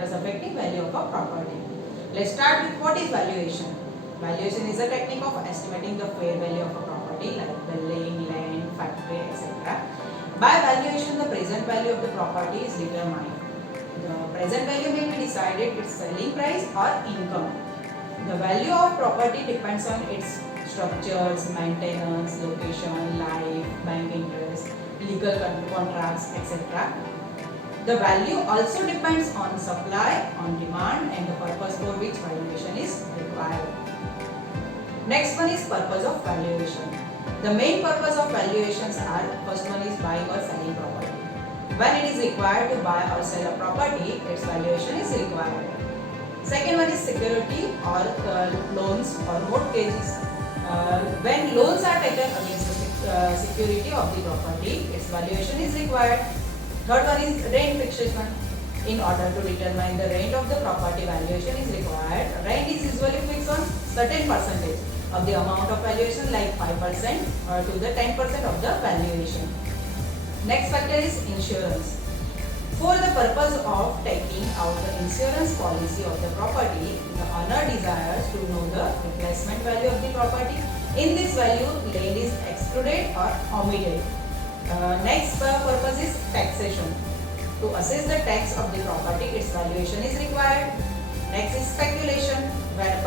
factors affecting value of a property. Let's start with what is valuation. Valuation is a technique of estimating the fair value of a property like building, land, factory, etc. By valuation, the present value of the property is determined. The present value may be decided its selling price or income. The value of property depends on its structures, maintenance, location, life, bank interest, legal contracts, etc. The value also depends on supply, on demand, and the purpose for which valuation is required. Next one is purpose of valuation. The main purpose of valuations are, first one is buying or selling property. When it is required to buy or sell a property, its valuation is required. Second one is security or loans or mortgages. When loans are taken against the security of the property, its valuation is required. Third one is rent fixation. In order to determine the rent of the property, valuation is required. Rent is usually fixed on certain percentage of the amount of valuation, like 5% or to the 10% of the valuation. Next factor is insurance. For the purpose of taking out the insurance policy of the property, the owner desires to know the replacement value of the property. In this value, land is excluded or omitted. Next purpose is taxation. To assess the tax of the property, its valuation is required. Next is speculation. When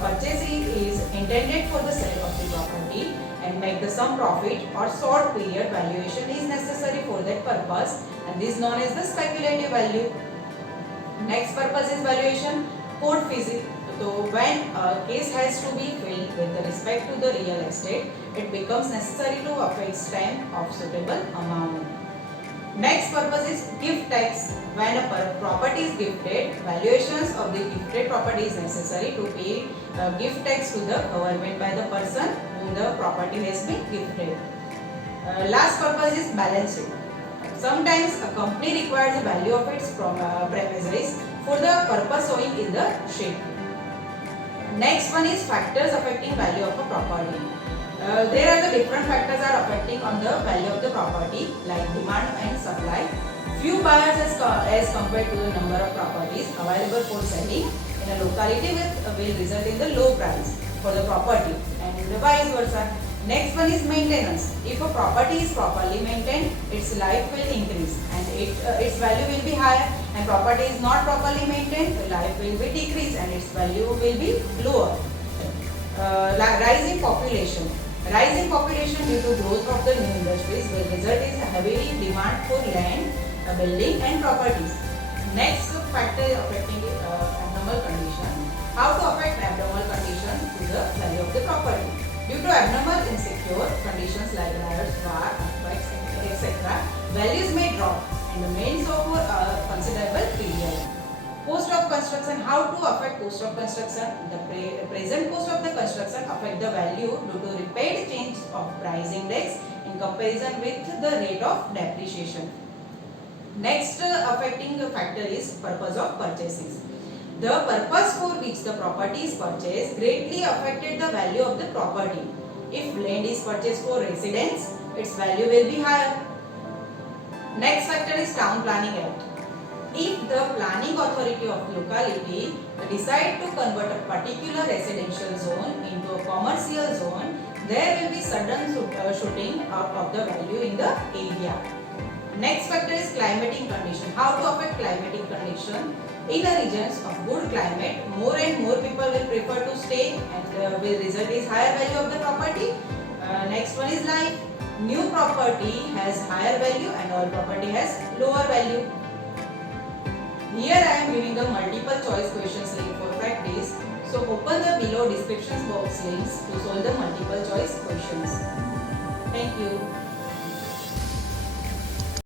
purchase is intended for the sale of the property and make the some profit or short period, valuation is necessary for that purpose, and this is known as the speculative value. Next purpose is valuation. Court fees. So when a case has to be filed with respect to the real estate, it becomes necessary to affix stamp of suitable amount. Next purpose is gift tax. When a property is gifted, valuations of the gifted property is necessary to pay gift tax to the government by the person whom the property has been gifted. Last purpose is balance sheet. Sometimes a company requires the value of its premises for the purpose showing in the sheet. Next one is factors affecting value of a property. There are the different factors are affecting on the value of the property, like demand and supply. Few buyers as compared to the number of properties available for selling in a locality will result in the low price for the property, and vice versa. Next one is maintenance. If a property is properly maintained, its life will increase and its value will be higher, and property is not properly maintained, the life will be decreased and its value will be lower. Rising population. Rising population due to growth of the new industries will result in heavy demand for land, building and properties. Next factor affecting abnormal condition. How to affect abnormal condition to the value of the property. Due to abnormal insecure conditions like riots, war, earthquakes, etc., values may drop and remain so for a considerable period. Cost of construction. How to affect cost of construction? The present cost of the construction affect the value due to rapid change of price index in comparison with the rate of depreciation. Next affecting factor is purpose of purchases. The purpose for which the property is purchased greatly affected the value of the property. If land is purchased for residence, its value will be higher. Next factor is Town Planning Act. If the planning authority of locality decide to convert a particular residential zone into a commercial zone, there will be sudden shooting up of the value in the area. Next factor is climatic condition. How to affect climatic condition? In the regions of good climate, more and more people will prefer to stay, and will result is higher value of the property. Next one is life. New property has higher value and old property has lower value. Here I am giving the multiple choice questions link for practice. So open the below description box links to solve the multiple choice questions. Thank you.